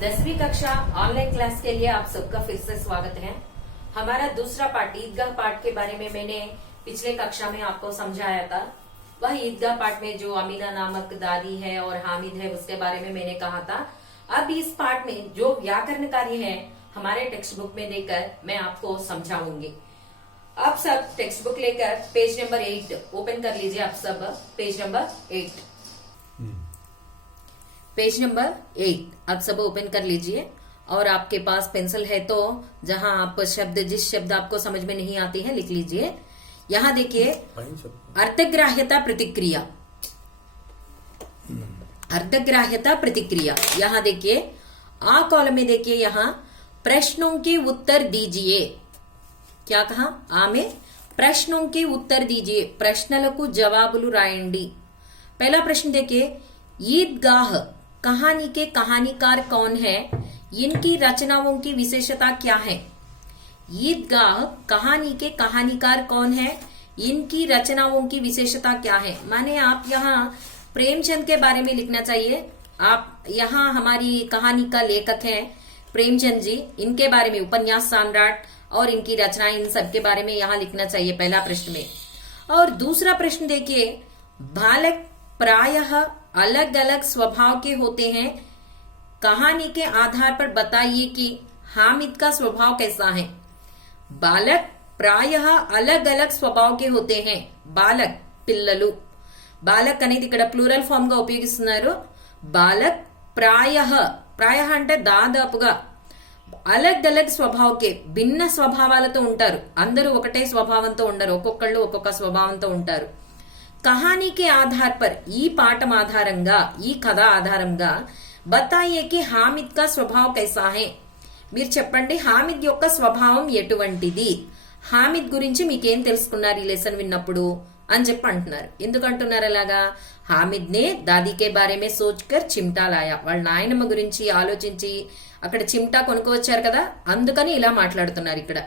10वीं कक्षा online class के लिए आप सबका फिर से स्वागत है। हमारा दूसरा पार्ट ईदगाह पाठ के बारे में मैंने पिछले कक्षा में आपको समझाया था। वह ईदगाह पाठ में जो अमीना नामक दादी है और हामिद है उसके बारे में मैंने कहा था। अब इस पाठ में जो व्याकरण कार्य है हमारे टेक्स्ट बुक में देकर मैं आपको समझाऊंगी। आप सब टेक्स्ट बुक लेकर पेज नंबर 8 ओपन कर लीजिए। आप सब पेज नंबर 8 पेज नंबर 8 आप सब ओपन कर लीजिए। और आपके पास पेंसिल है तो जहां आप जिस शब्द आपको समझ में नहीं आती है लिख लीजिए। यहाँ देखिए अर्थग्राह्यता प्रतिक्रिया, अर्थग्राह्यता प्रतिक्रिया। यहाँ देखिए आ कॉलम में देखिए यहाँ प्रश्नों के उत्तर दीजिए। क्या कहा? आ में प्रश्नों के उत्तर दीजिए, प्रश्नలకు जवाबुలు రాయండి। पहला प्रश्न देखिए ईदगाह कहानी के कहानीकार कौन है, इनकी रचनाओं की विशेषता क्या है। ईदगाह कहानी के कहानीकार कौन है, इनकी रचनाओं की विशेषता क्या है। माने आप यहाँ प्रेमचंद के बारे में लिखना चाहिए। आप यहाँ हमारी कहानी का लेखक हैं प्रेमचंद जी, इनके बारे में उपन्यास सम्राट और इनकी रचनाएं इन सब के बारे में यहाँ लिखना चाहिए पहला प्रश्न में। और दूसरा प्रश्न देखिए बालक प्रायः अलग अलग स्वभाव के होते हैं, कहानी के आधार पर बताइए कि हामिद का स्वभाव कैसा है। बालक प्रायः अलग अलग स्वभाव के होते हैं। बालक పిల్లలు, బాలక్ అనేది ఇక్కడ ప్లూరల్ ఫామ్ గా ఉపయోగిస్తున్నారు। బాలక్ ప్రాయః, ప్రాయః అంటే దాదాపుగా अलग अलग స్వభావ के భిన్న స్వభావాలతో ఉంటారు। అందరూ ఒకటే స్వభావంతో ఉండరు, ఒక్కొక్కళ్ళు ఒక్కొక్క స్వభావంతో ఉంటారు। कहानी के आधार पर ఈ పాఠం ఆధారంగా ఈ కథ ఆధారంగా बताइए कि हामिद का स्वभाव कैसा है। మీరు చెప్పండి హామిద్ యొక్క స్వభావం ఎటువంటిది। హామిద్ గురించి మీకేం తెలుసుకున్నారు ఈ లెసన్ విన్నప్పుడు అని చెప్పి అంటున్నారు। ఎందుకు అంటున్నారు అలాగా? హామిద్ నే దాदी के बारे में सोचकर चिमटा लाया, వాళ్ళ నాయనమ్మ గురించి ఆలోచించి అక్కడ చిమ్టా కొనుక్కొచ్చారు కదా, అందుకని ఇలా మాట్లాడుతున్నారు ఇక్కడ।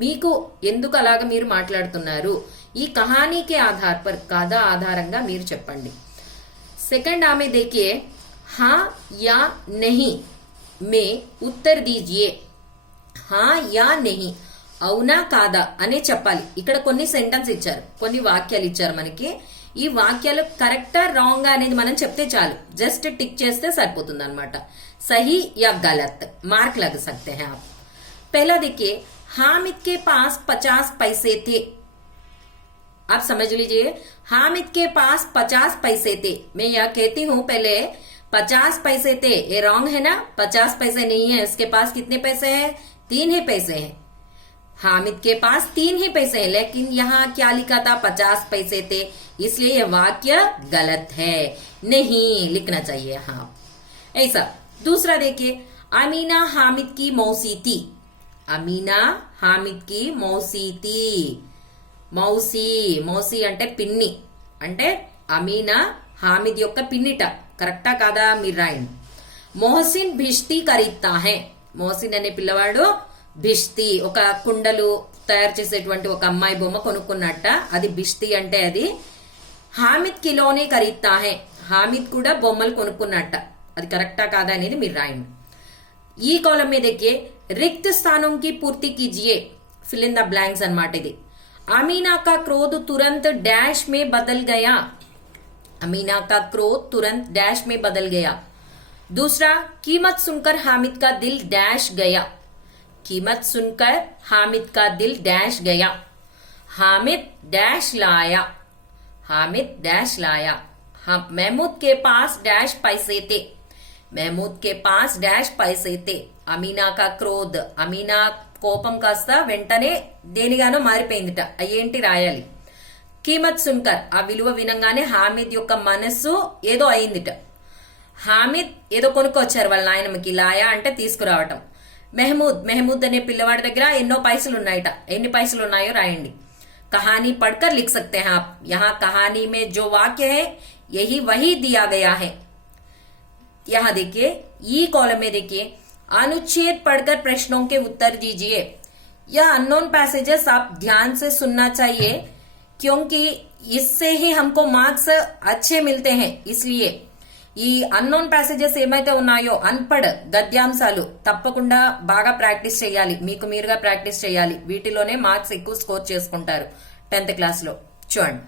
మీకు ఎందుకు అలాగా మీరు మాట్లాడుతున్నారు, ఈ కహానీకే ఆధార్ పర్ కథ ఆధారంగా మీరు చెప్పండి। सेकंड आमे देखिए हाँ या नहीं में उत्तर दीजिए। हाँ या नहीं అవునా కాదా అనే చెప్పాలి। ఇక్కడ కొన్ని సెంటెన్స్ ఇచ్చారు, కొన్ని వాక్యాలు ఇచ్చారు మనకి। ఈ వాక్యాలు కరెక్టా రాంగా అనేది మనం చెప్తే చాలు, జస్ట్ టిక్ చేస్తే సరిపోతుంది అనమాట। सही या गलत मार्क लग सकते हैं आप। पहला देखिए हामिद के पास 50 पैसे थे। आप समझ लीजिए हामिद के पास 50 पैसे थे। मैं यह कहती हूं पहले 50 पैसे थे, ये रॉन्ग है ना। 50 पैसे नहीं है, उसके पास कितने पैसे हैं? 3 ही पैसे हैं। हामिद के पास 3 ही पैसे हैं, लेकिन यहाँ क्या लिखा था? 50 पैसे थे, इसलिए यह वाक्य गलत है, नहीं लिखना चाहिए। हाँ ऐसा। दूसरा देखिए अमीना हामिद की मौसी थी। अमीना हामिद की मौसी थी। मौसी मौसी అంటే పిన్ని, అంటే అమీనా హామిద్ యొక్క పిన్నిట। కరెక్టా కాదా మీరు రాయండి। మొహసిన్ భిష్తి ఖరీద్తా హై। మొహసిన్ అనే పిల్లవాడు భిష్తి ఒక కుండలు తయారు చేసేటువంటి ఒక అమ్మాయి బొమ్మ కొనుక్కున్నట్ట, అది భిష్తి అంటే అది। హామిద్ కిలోనే ఖరీద్తా హై, హామిద్ కూడా బొమ్మలు కొనుక్కున్నట్ట, అది కరెక్టా కాదా అనేది మీరు రాయండి। ఈ కాలం में देखिए रिक्त स्थानों की पूर्ति कीजिए, फिल इन द ब्लैंक्स అన్నమాట ఇది। अमीना का क्रोध तुरंत डैश में बदल गया। अमीना का क्रोध तुरंत डैश में बदल गया। दूसरा कीमत सुनकर हामिद का दिल डैश गया। कीमत सुनकर हामिद का दिल डैश गया। हामिद डैश लाया, हामिद डैश लाया। हाँ महमूद के पास डैश पैसे थे, महमूद के पास डैश पैसे थे। అమీనా కా క్రోధ్, అమీనా కోపం కాస్త వెంటనే దేనిగానో మారిపోయిందిట, అయ్యేంటి రాయాలి। కీమత్ సున్కర్ ఆ విలువ వినంగానే హామిద్ యొక్క మనస్సు ఏదో అయిందిట। హామిద్ ఏదో కొనుక్కొచ్చారు వాళ్ళ నాయనమ్మకి, లాయా అంటే తీసుకురావటం। మెహమూద్, మెహమూద్ అనే పిల్లవాడి దగ్గర ఎన్నో పైసలు ఉన్నాయట, ఎన్ని పైసలు ఉన్నాయో రాయండి। कहानी पढ़कर लिख सकते हैं आप। यहाँ कहानी में जो वाक्य है यही वही दिया गया है। यहाँ देखिए ई कॉलम में देखिए अनुच्छेद पढ़कर प्रश्नों के उत्तर दीजिए। यह अननोन पैसेजेस आप ध्यान से सुनना चाहिए, क्योंकि इससे ही हमको मार्क्स अच्छे मिलते हैं। इसलिए ఈ అన్నోన్ ప్యాసేజెస్ ఏమైతే ఉన్నాయో అన్పడ్ గద్యాంశాలు తప్పకుండా బాగా ప్రాక్టీస్ చేయాలి, మీకు మీరుగా ప్రాక్టీస్ చేయాలి. వీటిలోనే మార్క్స్ ఎక్కువ స్కోర్ చేసుకుంటారు 10th క్లాస్ లో. చూడండి,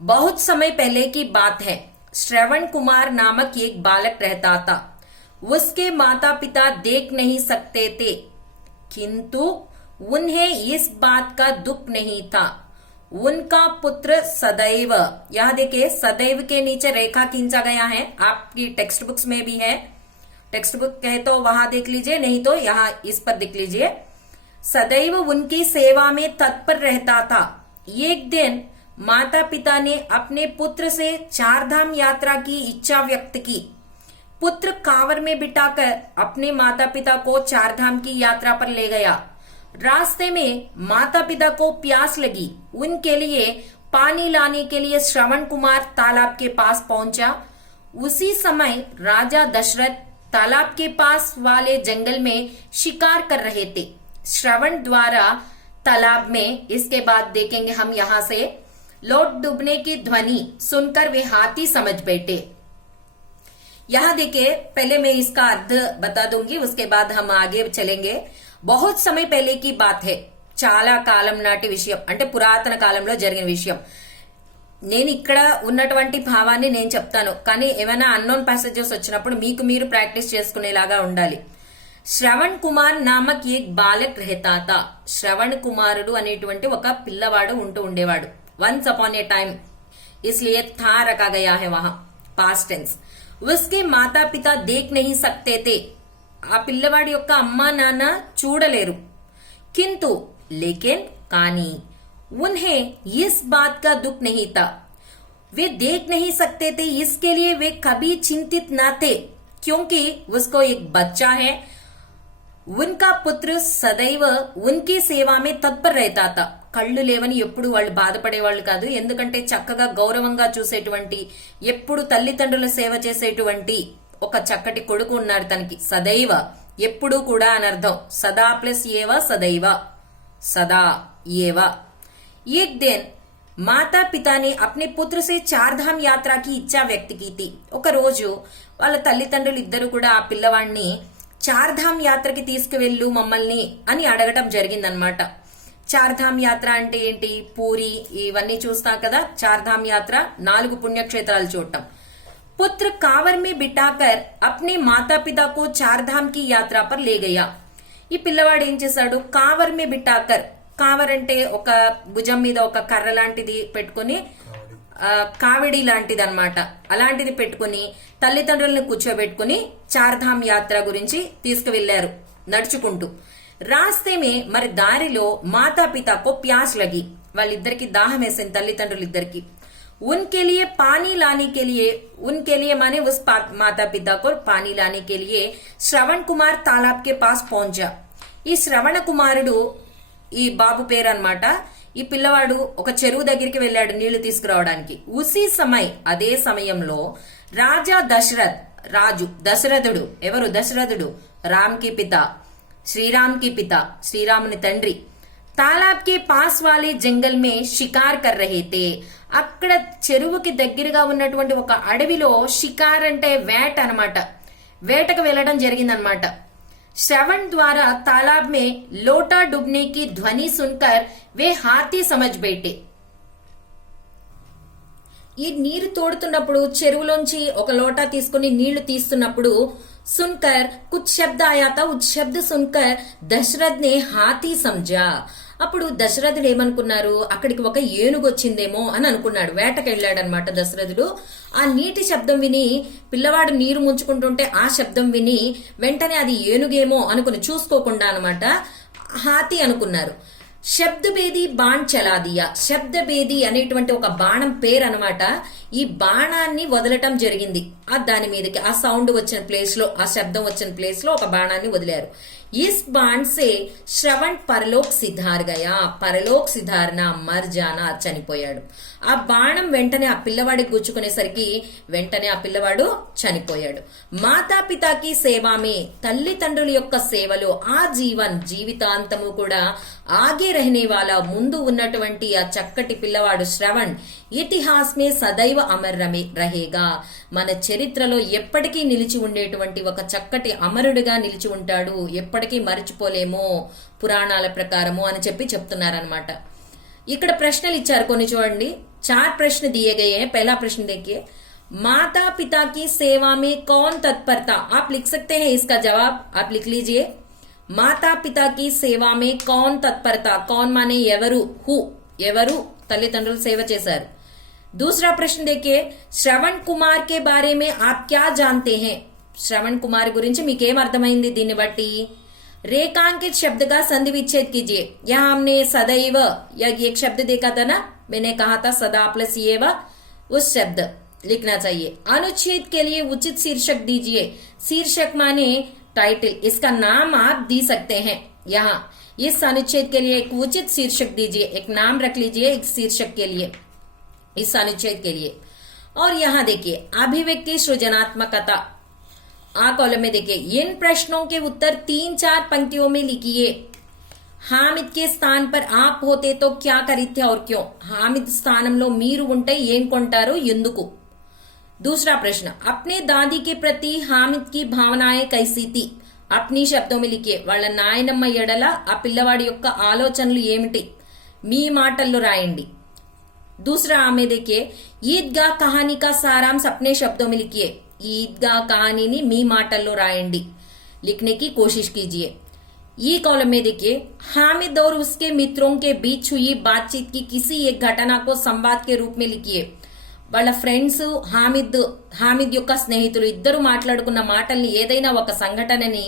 बहुत समय पहले की बात है, श्रवण कुमार नामक एक बालक रहता था. उसके माता पिता देख नहीं सकते थे, किंतु उन्हें इस बात का दुख नहीं था. उनका पुत्र सदैव, यहां देखिए सदैव के नीचे रेखा खींचा गया है, आपकी टेक्स्ट बुक्स में भी है. टेक्स्ट बुक कहे तो वहां देख लीजिए, नहीं तो यहां इस पर देख लीजिए. सदैव उनकी सेवा में तत्पर रहता था. एक दिन माता पिता ने अपने पुत्र से चारधाम यात्रा की इच्छा व्यक्त की. पुत्र कांवर में बिठाकर अपने माता पिता को चारधाम की यात्रा पर ले गया. रास्ते में माता पिता को प्यास लगी. उनके लिए पानी लाने के लिए श्रवण कुमार तालाब के पास पहुंचा. उसी समय राजा दशरथ तालाब के पास वाले जंगल में शिकार कर रहे थे. श्रवण द्वारा तालाब में, इसके बाद देखेंगे हम यहां से, लौट डूबने की ध्वनि सुनकर वे हाथी समझ बैठे. यहां देखिए, पहले मैं इसका अर्थ बता दूंगी, उसके बाद हम आगे चलेंगे. बहुत समय पहले की बात है, చాలా కాలం నాటి విషయం అంటే పురాతన కాలంలో జరిగిన విషయం. నేను ఇక్కడ ఉన్నటువంటి భావాన్ని నేను చెప్తాను, కానీ ఏమైనా అన్నోన్ ప్యాసేజెస్ వచ్చినప్పుడు మీకు మీరు ప్రాక్టీస్ చేసుకునేలాగా ఉండాలి. శ్రవణ్ కుమార్ నామక్ ఏక్ బాలక్ रहता था. శ్రవణ్ కుమారుడు అనేటువంటి ఒక పిల్లవాడు ఉంటూ ఉండేవాడు. वंस अपॉन ए टाइम, इसलिए था रखा गया है वहां, पास्ट टेंस. उसके माता पिता देख नहीं सकते थे. ఆ పిల్లవాడి యొక్క అమ్మా నాన్న చూడలేరు. किंतु लेकिन कानी उन्हें इस बात का दुख नहीं था. वे देख नहीं सकते थे, इसके लिए वे कभी चिंतित न थे, क्योंकि उसको एक बच्चा है. उनका पुत्र सदैव उनकी सेवा में तत्पर रहता था. కళ్ళు లేవని ఎప్పుడు వాళ్ళు బాధపడేవాళ్ళు కాదు, ఎందుకంటే చక్కగా గౌరవంగా చూసేటువంటి, ఎప్పుడు తల్లిదండ్రుల సేవ చేసేటువంటి ఒక చక్కటి కొడుకు ఉన్నాడు తనకి. సదైవ, ఎప్పుడు కూడా అని అర్థం. సదా ప్లస్ ఏవ సదైవ, సదా ఏవ. एक दिन మాతా పితాని అప్నే పుత్ర సే చార్ధామ్ యాత్రాకి ఇచ్చా వ్యక్తి की थी. ఒక రోజు వాళ్ళ తల్లిదండ్రులు ఇద్దరు కూడా ఆ పిల్లవాడిని చార్ధామ్ యాత్రకి తీసుకువెళ్ళు మమ్మల్ని అని అడగటం జరిగిందనమాట. చార్ధామ్ యాత్ర అంటే ఏంటి? పూరి ఇవన్నీ చూస్తాం కదా. చార్ధామ్ యాత్ర 4 పుణ్యక్షేత్రాలు చూడటం. పుత్ర కావర్ మే బిఠాకర్ అప్నే మాతా పితా కో చార్ధామ్ కి యాత్ర పర్ లే గయా. ఈ పిల్లవాడు ఏం చేశాడు? కావర్ మే బిఠాకర్, కావర్ అంటే ఒక భుజం మీద ఒక కర్ర లాంటిది పెట్టుకుని, కావిడి లాంటిది అనమాట, అలాంటిది పెట్టుకుని తల్లిదండ్రులను కూర్చోబెట్టుకుని చార్ధామ్ యాత్ర గురించి తీసుకువెళ్లారు నడుచుకుంటూ. రాస్తే మే, మరి దారిలో మాతా పితాకో ప్యాస్ లగి, వాళ్ళిద్దరికి దాహం వేసింది తల్లిదండ్రులిద్దరికి. उनके लिए पानी लाने के लिए, उनके लिए माने उस माता पिता को पानी लाने के लिए श्रवण कुमार तालाब के पास पहुंचा. ఈ శ్రవణ కుమారుడు, ఈ బాబు పేరు అన్నమాట. ఈ పిల్లవాడు ఒక చెరువు దగ్గరికి వెళ్ళాడు నీళ్లు తీసుకురావడానికి. ఉసి సమయ్, అదే సమయంలో రాజా దశరథ్, రాజు దశరథుడు, ఎవరు? దశరథుడు, రామ్ కి పిత, శ్రీరామ్ కి పిత, శ్రీరాముని తండ్రి. తాలాబ్ కే పాస్ వాలే జంగల్ మే షికార్ కర్ రహే తే. అక్కడ చెరువుకి దగ్గరగా ఉన్నటువంటి ఒక అడవిలో షికార్ అంటే వేట అనమాట, వేటకు వెళ్లడం జరిగిందనమాట. శ్రవణ్ ద్వారా తాలాబ్ మే లోటా డుబ్నే కి ధ్వని సున్కర్ వే హాతీ సమజ్ బైటే. ఈ నీరు తోడుతున్నప్పుడు, చెరువులోంచి ఒక లోటా తీసుకుని నీళ్లు తీస్తున్నప్పుడు, సున్కర్ కుచ్ శబ్ద ఆయా తా, ఉస్ శబ్ద సున్కర్ దశరథ్ నే హాతీ సమజా. అప్పుడు దశరథుడు ఏమనుకున్నారు? అక్కడికి ఒక ఏనుగు వచ్చిందేమో అని అనుకున్నాడు. వేటకు వెళ్ళాడనమాట దశరథుడు. ఆ నీటి శబ్దం విని, పిల్లవాడు నీరు ముంచుకుంటుంటే ఆ శబ్దం విని వెంటనే అది ఏనుగేమో అనుకుని చూసుకోకుండా అనమాట హాతీ అనుకున్నారు. శబ్దభేది బాణ్ చలాదియా. శబ్దభేది అనేటువంటి ఒక బాణం పేరు అనమాట. ఈ బాణాన్ని వదలటం జరిగింది. ఆ దాని మీదకి, ఆ సౌండ్ వచ్చిన ప్లేస్ లో, ఆ శబ్దం వచ్చిన ప్లేస్ లో ఒక బాణాన్ని వదిలారు. इस बाण से శ్రవణ్ పరలోక్ సిద్ధార్ గయా పరలోక్ సిద్ధారణ మర్ జానా చనిపోయాడు. ఆ బాణం వెంటనే ఆ పిల్లవాడికి గుచ్చుకునేసరికి వెంటనే ఆ పిల్లవాడు చనిపోయాడు. మాతాపితాకి సేవామే తల్లిదండ్రుల యొక్క సేవలో ఆ జీవితాంతము కూడా ఆగే రహనే వాలా ముందు ఉన్నటువంటి ఆ చక్కటి పిల్లవాడు శ్రవణ్ ఇతిహాస్ మే సదైవ అమర్ రహేగా మన చరిత్రలో ఎప్పటికీ నిలిచి ఉండేటువంటి ఒక చక్కటి అమరుడిగా నిలిచి ఉంటాడు, ఎప్పటికీ మరిచిపోలేమో పురాణాల ప్రకారము అని చెప్పి చెప్తున్నారనమాట. ఇక్కడ ప్రశ్నలు ఇచ్చారు కొన్ని చూడండి. 4 प्रश्न दिए गए हैं. पहला प्रश्न देखिए, माता पिता की सेवा में कौन तत्परता. आप लिख सकते हैं इसका जवाब, आप लिख लीजिए. माता पिता की सेवा में कौन तत्परता. कौन माने ఎవరు, హూ ఎవరు తల్లిదండ్రులు సేవ చేశారు. दूसरा प्रश्न देखिए, श्रवण कुमार के बारे में आप क्या जानते हैं. श्रवण कुमार గురించి మీకేం అర్థమైంది దీన్ని బట్టి. रेखांकित शब्द का संधि विच्छेद कीजिए. यहाँ हमने सदैव या एक शब्द देखा था ना, मैंने कहा था सदा प्लस ये व उस शब्द लिखना चाहिए. अनुच्छेद के लिए उचित शीर्षक दीजिए. शीर्षक माने टाइटल, इसका नाम आप दी सकते हैं. यहाँ इस अनुच्छेद के लिए एक उचित शीर्षक दीजिए, एक नाम रख लीजिए एक शीर्षक के लिए, इस अनुच्छेद के लिए. और यहाँ देखिए अभिव्यक्ति सृजनात्मकता. आ कॉलम में देखिए, इन प्रश्नों के उत्तर 3-4 पंक्तियों में लिखिए. हामिद के स्थान पर आप होते तो क्या करीते और क्यों. हामिद స్థానంలో మీరు ఉంటే ఏం కొంటారు, ఎందుకు. दूसरा प्रश्न, अपने दादी के प्रति हामिद की भावनाएं कैसी थी. अपनी శబ్దం में लिखिए. వాళ్ళ నాయనమ్మ ఎడల ఆ పిల్లవాడి యొక్క ఆలోచనలు ఏమిటి మీ మాటల్లో రాయండి. दूसरा में देखिए, ईदगाह कहानी का सारांश अपने शब्दों में लिखिए. ईदगाह कहानी मी माटल्लो रायंडी, लिखने की कोशिश कीजिए. ये कॉलम में देखिए, हामिद और उसके मित्रों के बीच हुई बातचीत की किसी एक घटना को संवाद के रूप में लिखिए. వాళ్ళ ఫ్రెండ్స్ హామిద్ యొక్క స్నేహితులు ఇద్దరు మాట్లాడుకున్న మాటల్ని ఏదైనా ఒక సంఘటనని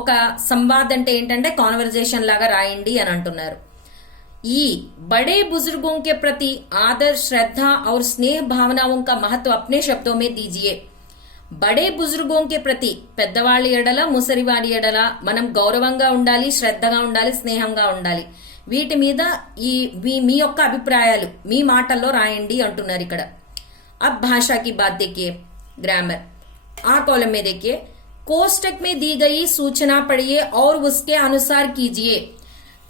ఒక సంవాద్ అంటే ఏంటంటే కాన్వర్జేషన్ లాగా రాయండి అని అంటున్నారు. ఈ बड़े बुजुर्गों के प्रति आदर श्रद्धा और स्नेह भावनाओं का महत्व अपने शब्दों में दीजिए. బడే బుజుర్గోం కే ప్రతి పెద్దవాళ్ళ ఎడల ముసలివాడి ఎడల మనం గౌరవంగా ఉండాలి, శ్రద్ధగా ఉండాలి, స్నేహంగా ఉండాలి. వీటి మీద మీ యొక్క అభిప్రాయాలు మీ మాటల్లో రాయండి అంటున్నారు ఇక్కడ. अब भाषा की बात देखिए, ग्रामर. आ कॉलम में देखिए, कोष्टक में दी गई सूचना पढ़िए और उसके अनुसार कीजिए.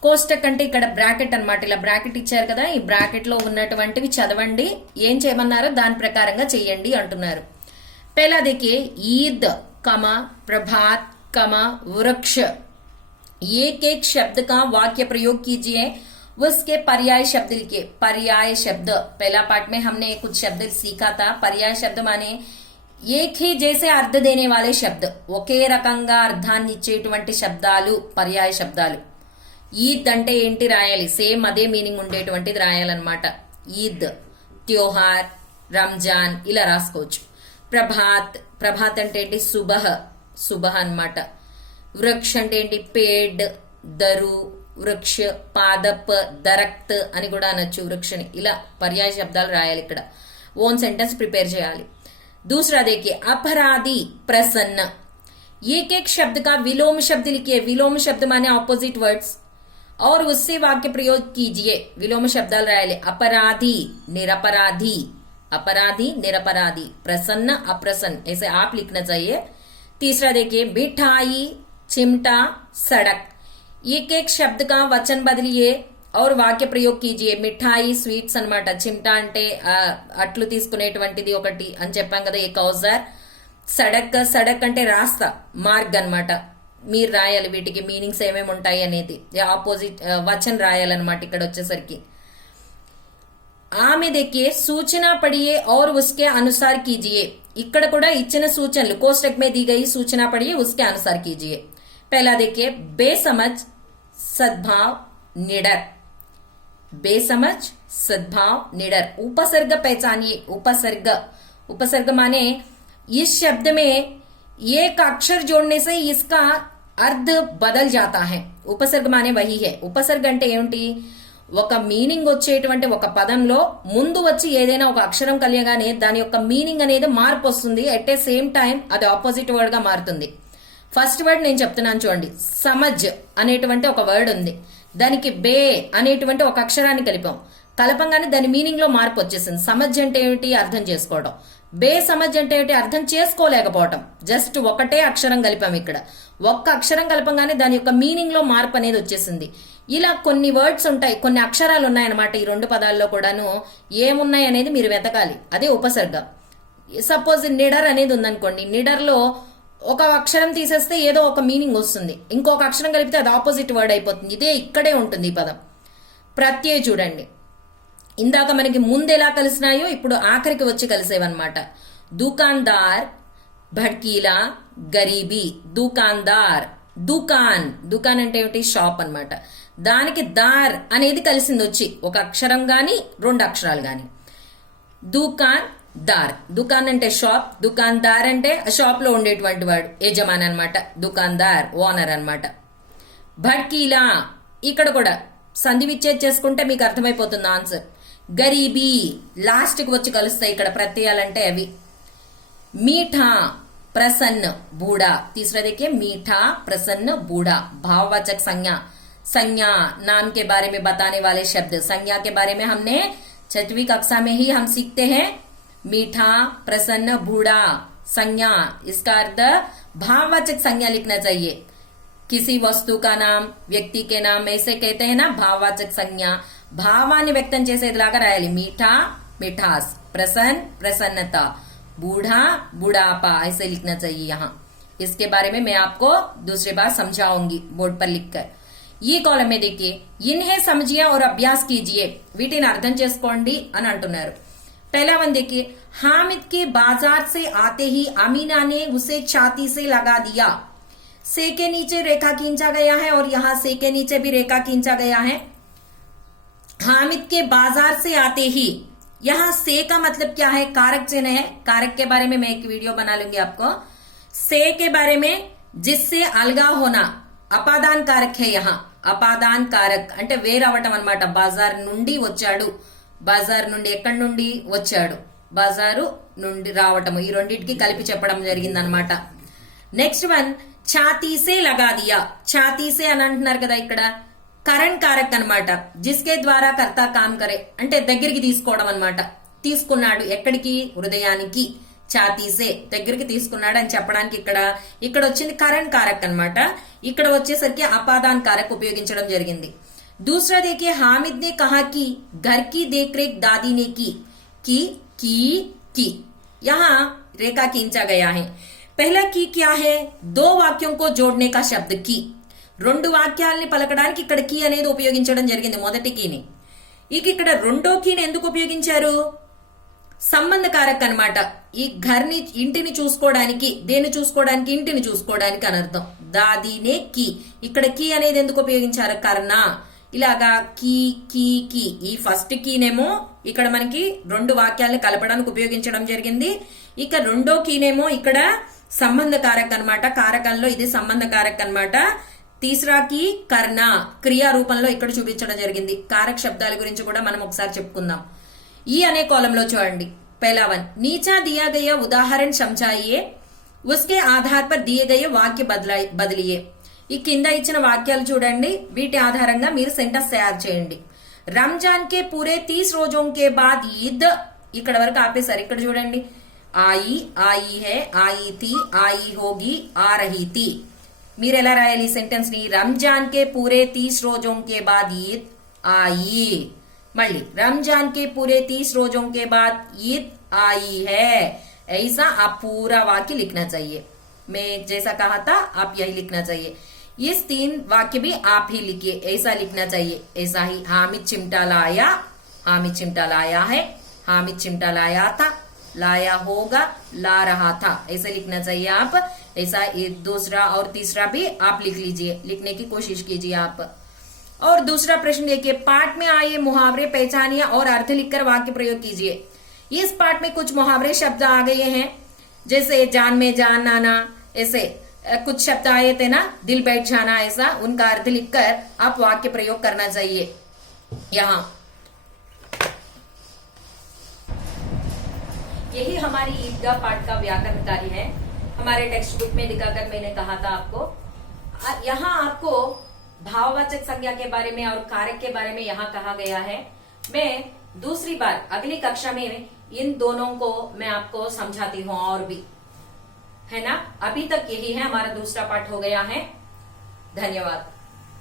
కోస్టక్ అంటే ఇక్కడ బ్రాకెట్ అన్నమాట. ఇలా బ్రాకెట్ ఇచ్చారు కదా, ఈ బ్రాకెట్ లో ఉన్నటువంటివి చదవండి, ఏం చేయమన్నారో దాని ప్రకారంగా చెయ్యండి అంటున్నారు. पहला देखिए, ईद कमा प्रभात कमा वृक्ष. एक एक शब्द का वाक्य प्रयोग कीजिए, उसके पर्याय शब्द लिखिए. पर्याय शब्द पहला पार्ट में हमने कुछ शब्द सीखा था. पर्याय शब्द माने एक ही जैसे अर्थ देने वाले शब्द, ఒకే రకంగా అర్థాన్ని ఇచ్చేటువంటి శబ్దాలు పర్యాయ శబ్దాలు. ఈద్ అంటే ఏంటి రాయాలి, సేమ్ అదే మీనింగ్ ఉండేటువంటిది రాయాలన్నమాట. ఈద్, త్యోహార్, రంజాన్ ఇలా రాసుకోవచ్చు. ప్రభాత్ అంటే ఏంటి, సుబహ అన్నమాట. వృక్ష అంటే ఏంటి, పేడ్, దరు, వృక్ష, పాదప్, దరక్త్ అని కూడా అనొచ్చు వృక్షని. ఇలా పర్యాయ శబ్దాలు రాయాలి ఇక్కడ. ఓన్ సెంటెన్స్ ప్రిపేర్ చేయాలి. दूसरा देखिए, अपराधी प्रसन्न. एक एक शब्द का विलोम शब्द लिखिए. विलोम शब्द माने ऑपोजिट वर्ड्स और उससे वाक्य प्रयोग कीजिए. विलोम शब्दाలు రాయాలి. अपराधी, निरपराधी, अपराधी, निरपराधी, प्रसन्न, अप्रसन्न, ऐसे आप लिखना चाहिए. तीसरा देखिए, मिठाई, चिमटा, सड़क. एक एक शब्द का वचन बदलिए और వాక్య ప్రయోగ్ కీజియే. మిఠాయి స్వీట్స్ అన్నమాట. చిమ్టా అంటే అట్లు తీసుకునేటువంటిది ఒకటి అని చెప్పాం కదా, ఏ కౌజర్. సడక్ అంటే రాస్తా, మార్గ్ అన్నమాట. మీరు రాయాలి వీటికి మీనింగ్స్ ఏమేమి ఉంటాయి అనేది, ఆపోజిట్ వచన్ రాయాలన్నమాట ఇక్కడ వచ్చేసరికి. ఆమె देखिए, सूचना पढ़िए और उसके अनुसार कीजिए. ఇక్కడ కూడా ఇచ్చిన సూచనలు कोष्टक में दी गई सूचना पढ़िए, उसके अनुसार कीजिए. पहला देखिए, बेसमझ, सद्भाव, निडर. बेसमझ, सद्भाव, निडर. उपसर्ग पहचानिए. उपसर्ग माने इस शब्द में एक अक्षर जोड़ने से इसका अर्थ बदल जाता है. उपसर्ग माने वही है. उपसर्ग అంటే ఏమిటి, ఒక మీనింగ్ వచ్చేటువంటి ఒక పదంలో ముందు వచ్చి ఏదైనా ఒక అక్షరం కలియగానే దాని యొక్క మీనింగ్ అనేది మార్పు వస్తుంది. అట్ ఏ సేమ్ టైం అది ఆపోజిట్ వర్డ్ గా మారుతుంది. ఫస్ట్ వర్డ్ నేను చెప్తున్నాను చూడండి. సమజ్ అనేటువంటి ఒక వర్డ్ ఉంది, దానికి బే అనేటువంటి ఒక అక్షరాన్ని కలిపాం. కలపంగానే దాని మీనింగ్ లో మార్పు వచ్చేసింది. సమజ్ అంటే ఏమిటి అర్థం చేసుకోవడం, బే సమజ్ అంటే ఏమిటి అర్థం చేసుకోలేకపోవటం. జస్ట్ ఒకటే అక్షరం కలిపాం ఇక్కడ. ఒక్క అక్షరం కలపంగానే దాని యొక్క మీనింగ్ లో మార్పు అనేది వచ్చేసింది. ఇలా కొన్ని వర్డ్స్ ఉంటాయి, కొన్ని అక్షరాలు ఉన్నాయన్నమాట ఈ రెండు పదాల్లో కూడాను. ఏమున్నాయి అనేది మీరు వెతకాలి, అదే ఉపసర్గ. సపోజ్ నిడర్ అనేది ఉందనుకోండి, నిడర్ లో ఒక అక్షరం తీసేస్తే ఏదో ఒక మీనింగ్ వస్తుంది, ఇంకొక అక్షరం కలిపితే అది ఆపోజిట్ వర్డ్ అయిపోతుంది. ఇదే ఇక్కడే ఉంటుంది ఈ పదం. ప్రత్యయ చూడండి, ఇందాక మనకి ముందు ఎలా కలిసినాయో ఇప్పుడు ఆఖరికి వచ్చి కలిసేవన్నమాట. దుకాన్దార్, భడ్కీలా, గరీబీ. దుకాన్దార్, దుకాన్, దుకాన్ అంటే ఏమిటి షాప్ అన్నమాట. దానికి దార్ అనేది కలిసింది వచ్చి, ఒక అక్షరం గాని రెండు అక్షరాలు గాని. దుకాన్ దార్, దుకాన్ అంటే షాప్, దుకాన్దార్ అంటే షాప్ లో ఉండేటువంటి వాడు, యజమాని అనమాట. దుకాన్దార్ ఓనర్ అనమాట. భడ్కీలా, ఇక్కడ కూడా సంధి విచ్ఛేదం చేసుకుంటే మీకు అర్థమైపోతుంది ఆన్సర్. గరీబీ లాస్ట్ కి వచ్చి కలుస్తాయి ఇక్కడ ప్రత్యయాలంటే అవి. मीठा, प्रसन्न, बूढ़ा. तीसरा देखिए मीठा, प्रसन्न, बूढ़ा. भाववाचक संज्ञा, संज्ञा नाम के बारे में बताने वाले शब्द. संज्ञा के बारे में हमने 6वीं कक्षा में ही हम सीखते हैं. मीठा, प्रसन्न, बूढ़ा, संज्ञा. इसका अर्थ भाववाचक संज्ञा लिखना चाहिए. किसी वस्तु का नाम, व्यक्ति के नाम ऐसे कहते हैं ना भाववाचक संज्ञा. భావాన్ని వ్యక్తం చేసేదిలాగా రాయాలి. मीठा, मिठास, प्रसन्न, प्रसन्नता, बूढ़ा, बुढ़ापा ऐसे लिखना चाहिए यहाँ. इसके बारे में मैं आपको दूसरी बार समझाऊंगी बोर्ड पर लिखकर. ఈ కాలం में देखिए, इन्हें समझिए और अभ्यास कीजिए. వీటిని అర్థం చేసుకోండి అని అంటున్నారు. पहला वन देखिए, हामिद के बाजार से आते ही अमीना ने उसे छाती से लगा दिया. से के नीचे रेखा खींचा गया है और यहाँ से के नीचे भी रेखा खींचा गया है. हामिद के बाजार से आते ही, यहाँ से का मतलब क्या है, कारक चिन्ह है. कारक के बारे में मैं एक वीडियो बना लूंगी आपको. से के बारे में जिससे अलगा होना, అపాదాన్ కారక్ హే. యహా అపాదాన్ కారక్ అంటే వేరవటం అన్నమాట. బాజార్ నుండి వచ్చాడు, బాజార్ నుండి ఎక్కడి నుండి వచ్చాడు, బాజారు నుండి రావటము, ఈ రెండింటికి కలిపి చెప్పడం జరిగింది అనమాట. నెక్స్ట్ వన్, ఛాతీసే లగా దియా. ఛాతీసే అని అంటున్నారు కదా, ఇక్కడ కరణ్ కారక్ అన్నమాట. జిస్కే ద్వారా కర్తా కామ్ కరే అంటే దగ్గరికి తీసుకోవడం అన్నమాట. తీసుకున్నాడు ఎక్కడికి, హృదయానికి. ఛాతీసే దగ్గరికి తీసుకున్నాడు అని చెప్పడానికి ఇక్కడ వచ్చింది కరణ్ కారక్ అన్నమాట. ఇక్కడ వచ్చేసరికి అపాదాన్ కారక్ ఉపయోగించడం జరిగింది. दूसरा देखिए, हामिद ने कहा कि घर की देखरेख दादी ने की. यहाँ रेखा खींचा गया है. पहला की क्या है, दो वाक्यों को जोड़ने का शब्द की. రెండు వాక్యాలని పలకడానికి ఇక్కడ కీ అనేది ఉపయోగించడం జరిగింది, మొదటి కీని. ఇక్కడ రెండో కీని ఎందుకు ఉపయోగించారు, సంబంధకారక్ అన్నమాట. ఈ ఘర్ని ఇంటిని చూసుకోవడానికి, దేన్ని చూసుకోవడానికి, ఇంటిని చూసుకోవడానికి అని అర్థం. దాదీనే కీ, ఇక్కడ కీ అనేది ఎందుకు ఉపయోగించారు, కర్ణ. ఇలాగా కీ కీ కీ, ఈ ఫస్ట్ కీనేమో ఇక్కడ మనకి రెండు వాక్యాలను కలపడానికి ఉపయోగించడం జరిగింది. ఇక రెండో కీనేమో ఇక్కడ సంబంధకారక్ అన్నమాట. కారకంలో ఇది సంబంధకారక్ అన్నమాట. తీసరా కీ కర్ణ, క్రియా రూపంలో ఇక్కడ చూపించడం జరిగింది. కారక శబ్దాల గురించి కూడా మనం ఒకసారి చెప్పుకుందాం. ఈ అనే కాలంలో చూడండి, पहला वन, नीचा दिया गया उदाहरण समझाइए, उसके आधार पर दिए गए वाक्य बदलिए. ఈ కింద ఇచ్చిన వాక్యాలు చూడండి, వీటి ఆధారంగా మీరు సెంటెన్స్ తయారు చేయండి. రంజాన్ కే పూరే 30 రోజోं के बाद ईद, ఇక్కడ వరకు ఆపేశారు. ఇక్కడ చూడండి, आई, आई है, आई थी, आई होगी, आ रही थी. మీరు ఎలా రాయాలి ఈ సెంటెన్స్ ని, రంజాన్ కే పూరే 30 రోజోं के बाद ईद आई. मल्ली रमजान के पूरे 30 रोजों के बाद ईद आई है. ऐसा आप पूरा वाक्य लिखना चाहिए. मैं जैसा कहा था आप यही लिखना चाहिए. इस 3 वाक्य भी आप ही लिखिए, ऐसा लिखना चाहिए. ऐसा ही, हामिद चिमटा लाया, हामिद चिमटा लाया है, हामिद चिमटा लाया था, लाया होगा, ला रहा था, ऐसा लिखना चाहिए आप. ऐसा दूसरा और तीसरा भी आप लिख लीजिए, लिखने की कोशिश कीजिए आप. और दूसरा प्रश्न देखिए, पाठ में आए मुहावरे पहचानिए और अर्थ लिखकर वाक्य प्रयोग कीजिए. इस पाठ में कुछ मुहावरे शब्द आ गए हैं, जैसे जान में जान आना, ऐसे कुछ शब्द आए थे ना, दिल बैठ जाना, ऐसा उनका अर्थ लिखकर आप वाक्य प्रयोग करना चाहिए. यहाँ यही हमारी ईदगाह पाठ का व्याकरण कार्य है. हमारे टेक्स्ट बुक में दिखाकर मैंने कहा था आपको। यहाँ आपको भाववाचक संज्ञा के बारे में और कारक के बारे में यहाँ कहा गया है। मैं दूसरी बार अगली कक्षा में इन दोनों को मैं आपको समझाती हूँ और भी, है ना। अभी तक यही है, हमारा दूसरा पाठ हो गया है। धन्यवाद।